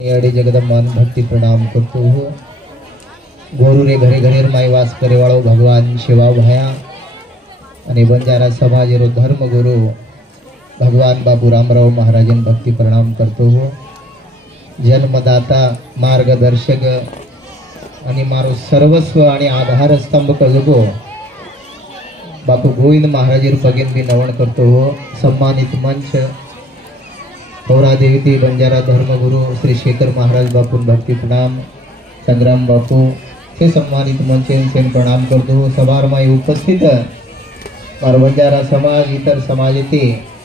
अड़ी जगदम्बान भक्ति प्रणाम करतो हो। गोरु रे घरे घरे माई वास करे वाळो भगवान शिवा भाया आणि बंजारा समाज रो धर्म गुरु भगवान बाबू रामराव महाराजन भक्ति प्रणाम करतो हो। जन्मदाता मार्गदर्शक आणि मारो सर्वस्व आणि आधार स्तंभ कजगो बापू गोविंद महाराजर पगेन भी नवण करतो हो। सम्मानित मंच होरा देवती बंजारा धर्मगुरु श्री शेखर महाराज बापू भक्ति प्रणाम संग्राम बापू से सम्मानित मंच से प्रणाम करतो हो। सभार में उपस्थित बंजारा समाज इतर समाज थे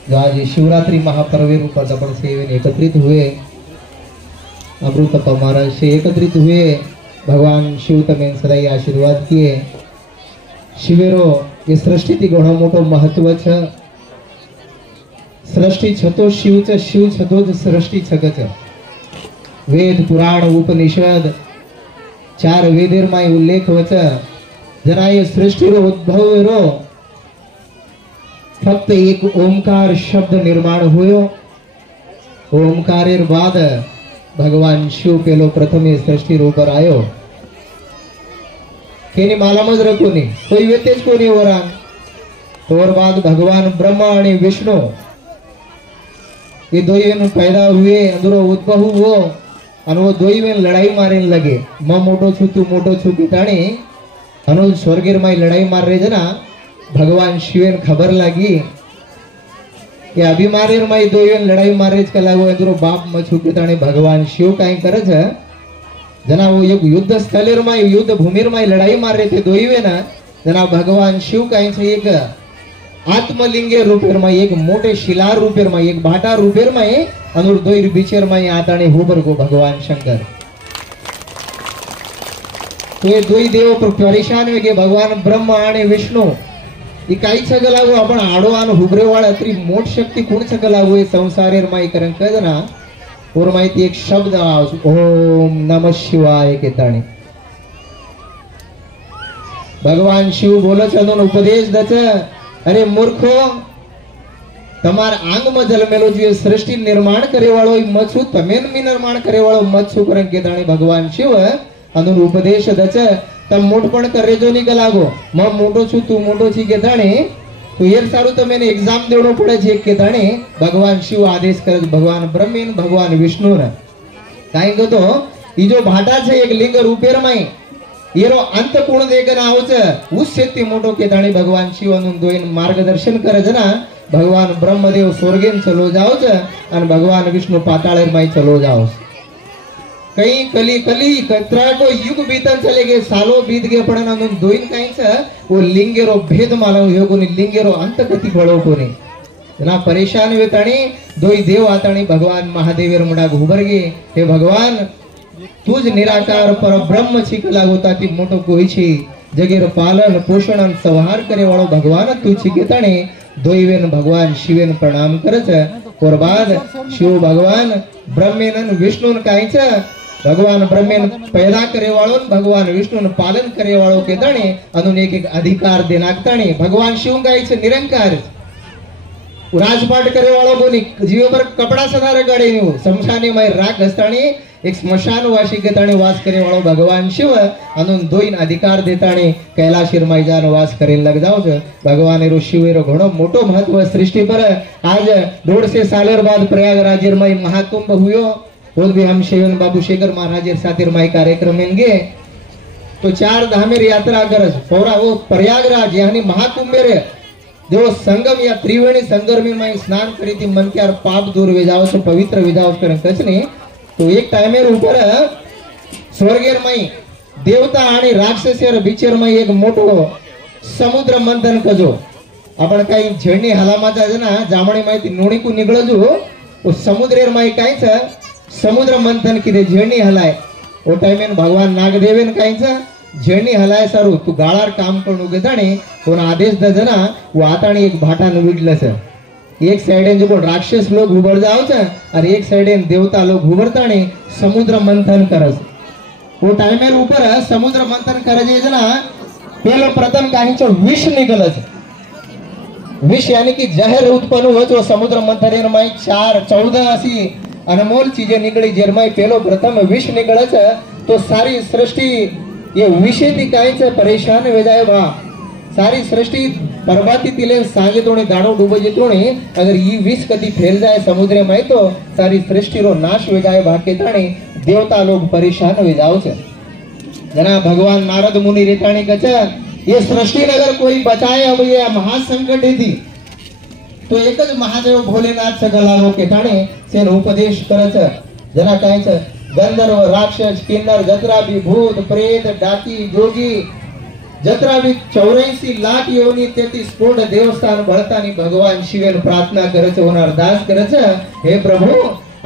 जो आज शिवरात्रि महापर्व रूप दपड़ सेवन एकत्रित हुए अमृत पमारा से एकत्रित हुए। भगवान शिव तमें सदाई आशीर्वाद किए। शिवेरो ये सृष्टि थी घणो मोटो महत्व छ। सृष्टि छतो शिव च शिव छतो ज सृष्टि छग च। वेद पुराण उपनिषद चार वेदेर माय उल्लेख वच जना ये सृष्टि रो उद्भव रो फक्त एक ओंकार शब्द निर्माण हुयो। ओंकारेर बाद भगवान शिव पेलो प्रथम ये सृष्टि रोपर आयो। केनी मालामज रखोनी कोई वेतेज कोनी वरान तोर बाद भगवान ब्रह्मा आणि विष्णु ये दोईवेन पैदा हुए अंदरो उद्भव हुओ और वो दोईवेन लड़ाई मारे लगे। मैं मोटो छु तू मोटो छु किताणी अनुज स्वर्गेर माई लड़ाई मार रहे जना भगवान शिवेन खबर लगी कि अभी मारेर माई दोईवेन लड़ाई मारे कला वो अंदरो बाप म छु किताणी भगवान शिव काई करे छ जना वो एक युद्ध स्थलेर माई युद्ध भूमिर माई लड़ाई मार रहे थे दोईवेन जना भगवान शिव काई छ एक आत्मलिंगे रूपेर में एक मोटे शिलार रूपेर में एक भाटा रूपेर में अनुर दोईर बिचेर में आताने होबर को भगवान शंकर तो ये दोई देव पर परेशान वे के भगवान ब्रह्मा आणि विष्णु ये काही छगलागो आपण आडो आन हुबरे वाळ अत्री मोठ शक्ति कोण छगलागो ये संसारेर माई करन कजना और माहिती एक शब्द ओम नमः शिवाय के ताणे भगवान शिव बोलच अनून उपदेश दच अरे मूर्खो तमार आंग में जलमेलो जो सृष्टि निर्माण करे वाळो मछु तमेन मी निर्माण करे वाळो मछु करन के दाणी भगवान शिव अनुर उपदेश दच तम मोटपण करे जो निकल लागो म मोटो छु तू मोटो छी के दाणी तो येर सारू तमेने एग्जाम देवणो पड़े छे के दाणी भगवान शिव आदेश करे भगवान ब्रह्मेन भगवान विष्णु न काई गतो ई जो भाटा छे एक लिंग रूपेर में येरो अंत कोण देकर आवच उस शेती मोटो के दाणी भगवान शिव अनुन दोइन मार्गदर्शन करे जना भगवान ब्रह्मदेव स्वर्गेन चलो जाओच और भगवान विष्णु पाताळेर माई चलो जाओ। कई कली कली कतरा को युग बीतन चले गए सालों बीत गए पण अनुन दोइन काई छ वो लिंगेरो भेद मालव हो कोनी लिंगेरो अंत कति बळो कोनी जना परेशान वेताणी दोई देव आताणी भगवान महादेवेर मुडा घुबरगे हे भगवान तुझ निराकार पर ब्रह्म छिक लागोता ती मोटो कोई छी जगेर पालन पोषण और संहार करे वाळो भगवान तू छिकेताणे दोईवेन भगवान शिवेन प्रणाम करच और बाद शिव भगवान ब्रह्मेन विष्णुन काई छ भगवान ब्रह्मेन पैदा करे वाळो भगवान विष्णुन पालन करे वाळो केताणे अनुन एक एक अधिकार देनाकताणे भगवान शिव काई छ निरंकार राजपाट करे वाळो कोनी जीव पर कपड़ा सदारे गाड़ी नु शमशानी में राख घसताणी एक स्मशान वासी केताणी वास करे वाळो भगवान शिव अनुन दोइन अधिकार देताणी कैलाशीर में जान वास करे लग जाओ भगवान रो शिवेरो घणो मोटो महत्व सृष्टि पर आज 150 सालेर बाद प्रयागराजेर में महाकुंभ हुयो और भी हम शेवन बाबू शेखर महाराजेर साथेर माई कार्यक्रम में गे तो 4 धामेर यात्रा करस पौरा वो प्रयागराज यानी महाकुंभेर जो संगम या त्रिवेणी संगम में स्नान करी थी मन के पाप दूर वे जाओ तो पवित्र विजाओ कर कचने तो एक टाइमेर ऊपर स्वर्गेर में देवता आणि राक्षसेर बीचेर में एक मोटो समुद्र मंथन कजो आपण काही झेडणी हलामाचा जना जामणी माहिती नोणीकू निगळजो वो समुद्रेर में काई छ समुद्र मंथन किदे झेडणी हलाय ओ टाइमेन भगवान नागदेवेन काई छ झेडणी हलाय सारू तू गाळार काम करू गेदाणी कोण आदेश द जना वो आताणी एक भाटा न विडलस एक साइड जो राक्षस लोग उबर जाओ और एक साइड देवता लोग उबरताणी समुद्र मंथन करस वो टाइमेर ऊपर समुद्र मंथन करे जना पेलो प्रथम काही चो विष निकलस विष यानी कि जहर उत्पन्न हो जो समुद्र मंथन में 4-14 असी अनमोल चीजे निकळी जेरमाई पेलो प्रथम विष निकळच तो सारी सृष्टि ये विषय थी कायच परेशान वेजाय बा सारी सृष्टि बर्बादी तिले सांगे तोणे दाणो डूबे जतोणे अगर ई विष कदी फैल जाए समुद्र में तो सारी सृष्टि रो नाश वेजाय बाके ताणे देवता लोग परेशान वेजाव छे जना भगवान नारद मुनि रेताणी कछ ये सृष्टि अगर कोई बचाए अब ये महासंकट थी तो एक ज महादेव भोलेनाथ सगळा के ठाणे सेन उपदेश करच जना कायच गंधर्व राक्षस किन्नर जत्रा भी भूत प्रेत डाकी जोगी जत्रा भी 84 लाख योनी तेती स्फोट देवस्थान बळतानी भगवान शिवेन प्रार्थना करच और अरदास करच हे प्रभु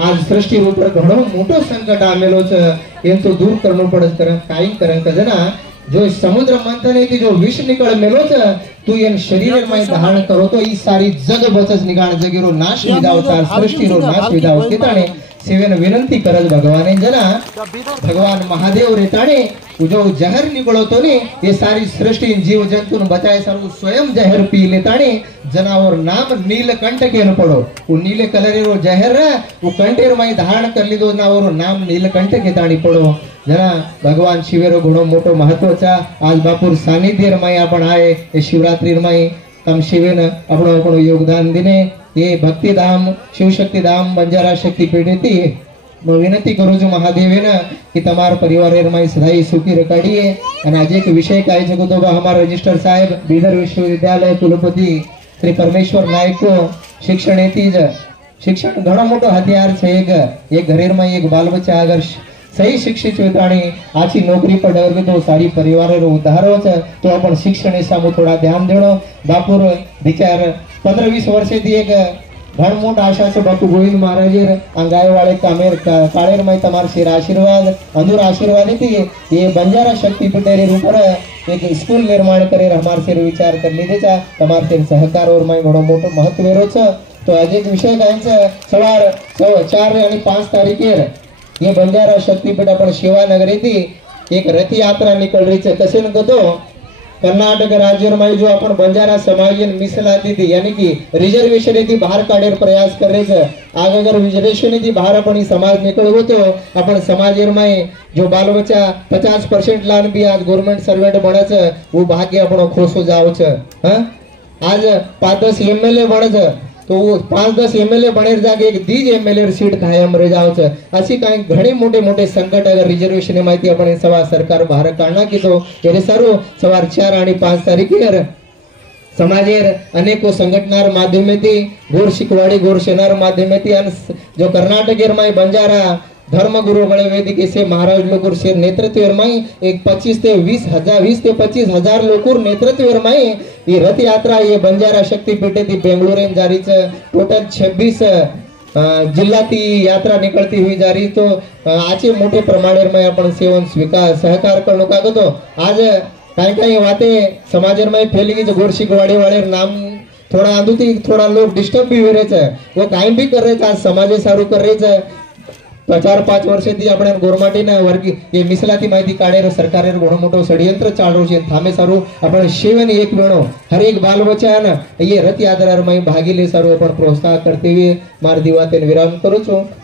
आज सृष्टि ऊपर घणो मोटो संकट आमेलो छ एम तो दूर करनो पड़स कर काई करन जना जो समुद्र मंथन थी जो विष निकल मेलो छ तू इन शरीर में धारण करो तो ई सारी जग बचस निगाण जगीरो नाश विदाव तार सृष्टि रो नाश विदाव केताणे सेवेन विनंती करज भगवाने जना भगवान महादेव रेताणे जो जहर निकलो तो ने ये सारी सृष्टि जीव जंतु बचाए सर्व स्वयं जहर पी लेताणे जनावर नाम नीलकंठ के न पड़ो वो नीले कलर रो जहर वो कंठेर में धारण कर लीधो नावरो नाम नीलकंठ के ताणी पड़ो जना भगवान शिवेरो घणो मोटो महत्व छा आज बापुर सानिध्य में आपण आए ये शिवरात्रि में तम शिवेन अपनो अपनो योगदान दिने ये भक्ति धाम शिवशक्ति धाम बंजारा शक्ति पीठ थी मैं विनती करूँ छू महादेवेन कि तमार परिवार में सदाई सुखी रखाड़िए आज एक विषय काय छे तो हमारा रजिस्टर साहेब बीदर विश्वविद्यालय कुलपति श्री परमेश्वर नायक को शिक्षण एती ज शिक्षण घणो मोटो हथियार छे एक घरेर में एक बाल बच्चा अगर सही शिक्षित वेताणी आची नौकरी पर डर तो सारी परिवार रो उद्धार हो तो अपन शिक्षण सामू थोड़ा ध्यान देनो बापुर विचार 15-20 वर्षे थी एक घण मोट आशा से बापू गोविंद महाराज अंगाय वाले कामेर काळेर में तमार शेर आशीर्वाद अंदूर आशीर्वाद थी ये बंजारा शक्ति पीठेर ऊपर एक स्कूल निर्माण करे हमार से विचार कर लीधे छा तमार से सहकार और में घणो मोटो महत्व रो छ तो आज एक विषय काय सवार 4 અને 5 तारीखेर ये बंजारा शक्तिपीठ अपन शिवानगरी थी एक रथ यात्रा निकल रही है कसे न तो कर्नाटक राज्य में जो अपन बंजारा समाज मीसलाती थी यानी कि रिजर्वेशन थी बाहर काढ़े प्रयास कर रहे थे आग अगर रिजर्वेशन थी बाहर अपन समाज निकलो तो अपन समाज में जो बाल बच्चा 50% लान भी आज गवर्नमेंट सर्वेंट बने छ वो भाग्य अपनो खोसो जाओ छ आज 5-10 एमएलए बने छ तो वो 5-10 एमएलए बने जाके एक दीज एमएलए सीट कायम रह जाओ छ अशी काही घणे मोटे मोटे संकट अगर रिजर्वेशन माहिती आपण सवा सरकार बाहेर काढना की तो एरे सारू सवार 4 आणि 5 तारीखेर समाजेर अनेको संघटनार माध्यमेती गोर शिकवाडी गोर सेनार माध्यमेती जो कर्नाटकेर में बंजारा धर्मगुरु वेदिके से महाराज लोग नेतृत्व में एक 25 से 25 हजार लोग नेतृत्व में ये रथ यात्रा ये बंजारा शक्तिपीठे थी बेंगलुरु जारी टोटल 26 जिला की यात्रा निकलती हुई जा रही तो आज मोटे प्रमाण में अपन सेवन स्वीकार सहकार करने का तो आज कई बातें समाज में फैली गई गोरशिकवाड़ी वाले नाम थोड़ा आंदू थी थोड़ा लोग डिस्टर्ब भी हो रहे थे वो कहीं भी कर रहे थे आज समाजे सारू कर रहे थे 4-5 वर्षेથી આપણે ગોરમાટીના વર્ગી એ મિસલાતી માહિતી કાઢેરો સરકારે ઘણો મોટો ષડયંત્ર ચાલુ છે થામે સારું આપણે શિવની એક વેણો હર એક બાલ બચ્ચા ને એ રથ યાત્રામાં ભાગી લે સારું પણ પ્રોત્સાહન કરતી हुए મારી દી વાતને વિરામ કરું છું।